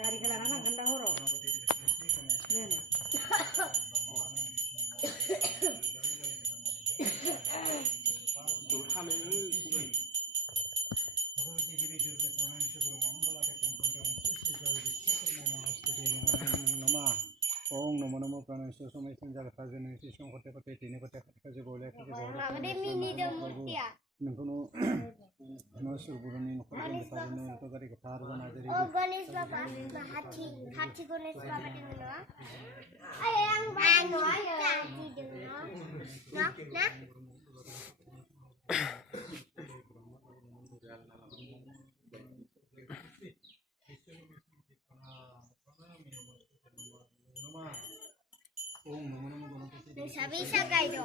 Cari kelangan kan horo. Om Namo Namo Pranayam Somai Sanjal Khajan Sishon Kote Kote Tini Kote Khajan Gole Khajan mini demurtia. Nungkono Nosur Burani Nukhorin Khajan Togari Kathar Banadari Oh Ganesh Baba, hathi Ganesh Baba dengar. Ayang bang, hathi dengar. Nak. Bisa kayo.